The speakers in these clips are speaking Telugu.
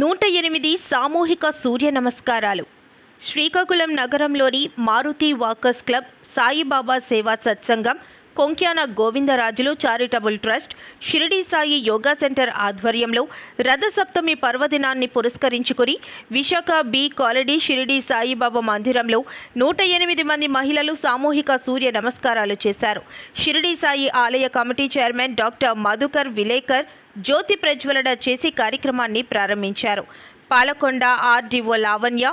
నూట ఎనిమిది సామూహిక సూర్య నమస్కారాలు. శ్రీకాకుళం నగరంలోని మారుతి వాకర్స్ క్లబ్ సాయిబాబా సేవా సత్సంగం Konkyana Govindarajulu charitable trust Shirdi Sai yoga centre ఆధ్వర్యంలో రథసప్తమి పర్వదినాన్ని పురస్కరించుకుని విశాఖ బి కాలడీ షిరిడి సాయిబాబా మందిరంలో నూట ఎనిమిది మంది మహిళలు సామూహిక సూర్య నమస్కారాలు చేశారు. షిరిడి సాయి ఆలయ కమిటీ చైర్మన్ డాక్టర్ మధుకర్ విలేకర్ జ్యోతి ప్రజ్వలన చేసి కార్యక్రమాన్ని ప్రారంభించారు. పాలకొండ ఆర్డీఓ లావణ్య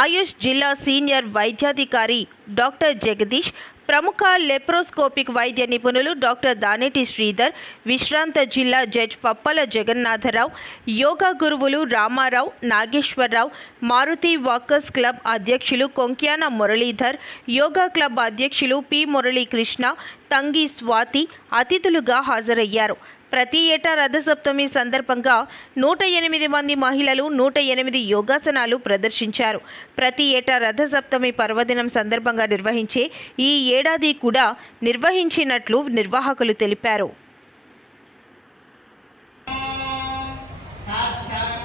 ఆయుష్ జిల్లా సీనియర్ వైద్యాధికారి డాక్టర్ జగదీష్ ప్రముఖ లెప్రోస్కోపిక్ వైద్య నిపుణులు డాక్టర్ దానేటి శ్రీధర్ విశ్రాంత జిల్లా జడ్జ్ పప్పల జగన్నాథరావు యోగా గురువులు రామారావు నాగేశ్వరరావు మారుతి వాకర్స్ క్లబ్ అధ్యక్షులు కొంక్యాన మురళీధర్ యోగా క్లబ్ అధ్యక్షులు పి మురళీకృష్ణ తంగి స్వాతి అతిథులుగా హాజరయ్యారు. ప్రతి ఏటా రథసప్తమి సందర్భంగా నూట ఎనిమిది మంది మహిళలు నూట ఎనిమిది యోగాసనాలు ప్రదర్శించారు. ప్రతి ఏటా రథసప్తమి పర్వదినం సందర్భంగా నిర్వహించే ఈ ఏడాది కూడా నిర్వహించినట్లు నిర్వాహకులు తెలిపారు. సాష్టాంగ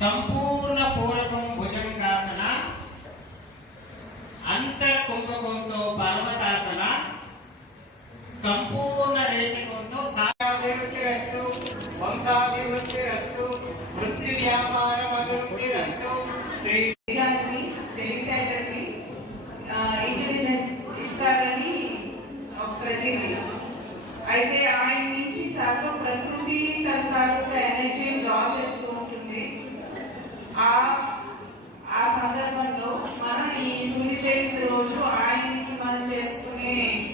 సంపూర్ణ పూర్వకం భుజంగాసన అంతర్ కుంభకంతో పర్వతాసన సంపూర్ణ రేచకంతో సాయాభివృద్ధిరస్తు వంశాభివృద్ధిరస్తు వృత్తి వ్యాపారం అభివృద్ధిరస్తు శ్రీ నిజానికి తెలివితేటలకి ఇంటెలిజెన్స్ ఇస్తారని ఒక ప్రతిదీ అయితే ఆయన నుంచి సర్వ ప్రకృతి తన తాలూకా ఎనర్జీని డ్రా చేస్తూ ఉంటుంది ఆ ఆ సందర్భంలో మనం ఈ సూర్య జయంతి రోజు ఆయనకి మనం చేసుకునే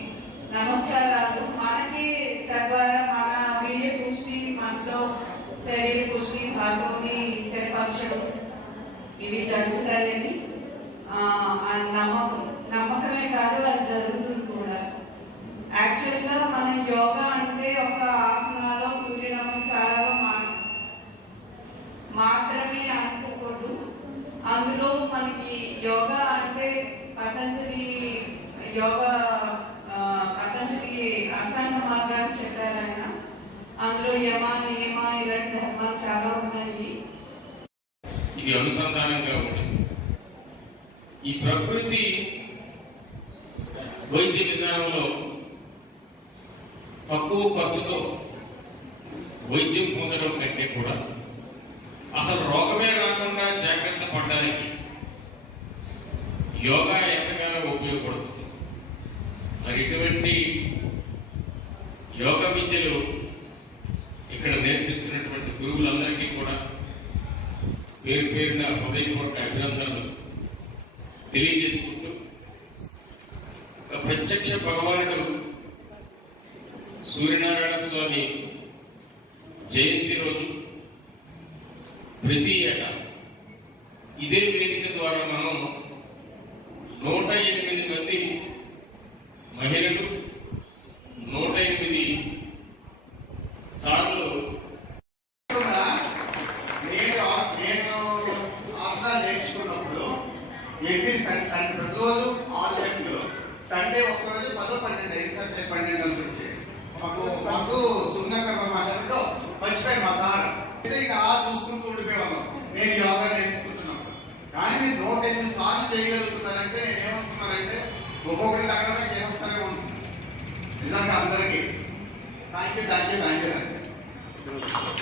నమస్కారాలు. మనకి తద్వారా మన వీర్య పుష్టి మనలో శరీర పుష్టి భాగంని స్థిరపరచడం. ఇవి జరుగుతాయని ఆ, నమ్మకం. నమ్మకమే కాదు అది జరుగుతుంది కూడా. యాక్చువల్గా మన యోగా అంటే ఒక ఆసనాలో సూర్య నమస్కారాలు మా- మాత్రమే అనుకోకూడదు. అందులో మనకి యోగా అంటే పతంజలి యోగ పతంజలి అష్టాంగ మార్గాన్ని చెప్పారు ఆయన. అందులో యమ నియమ ఇలాంటి ధర్మాలు చాలా ఉన్నాయి. ఇది అనుసంధానంగా ఉంది ఈ ప్రకృతి వైద్య విధానంలో తక్కువ ఖర్చుతో వైద్యం పొందడం కంటే కూడా అసలు రోగమే రాకుండా జాగ్రత్త పడడానికి యోగా మరి ఇటువంటి యోగ విద్యలు ఇక్కడ నేర్పిస్తున్నటువంటి గురువులందరికీ కూడా పేరు పేరున హృదయపూర్వక అభినందనలు తెలియజేసుకుంటూ ఒక ప్రత్యక్ష భగవానుడు సూర్యనారాయణ స్వామి జయంతి రోజు ప్రతి ఏటా ఇదే వేదిక ద్వారా మనం నూట ఎనిమిది మంది మహిళలు నూట ఎనిమిది సార్లు కూడా నేను ఆ- నేను ఆసనాలు నేర్చుకున్నప్పుడు ఎవ్రీ సండే సన్ ప్రతిరోజు ఆరు గంటలు. సండే ఒక్కరోజు పదో పన్నెండు ఐదు సార్ పన్నెండు గంటల నుంచి. మాకు మాకు సున్నకర్మ మాటలతో మర్చిపోయి మా సార్. ఇక ఆ చూసుకుంటూ ఉండిపోయేవాళ్ళం. నేను యోగా నేర్చుకుంటున్నాను కానీ మీరు నూట ఎనిమిది సార్లు చేయగలుగుతున్నారంటే నేను ఏమనుకున్నానంటే ఒక్కొక్కటి అక్కడ చేస్తానే ఉంటుంది నిజంగా అందరికీ. Thank you thank you thank you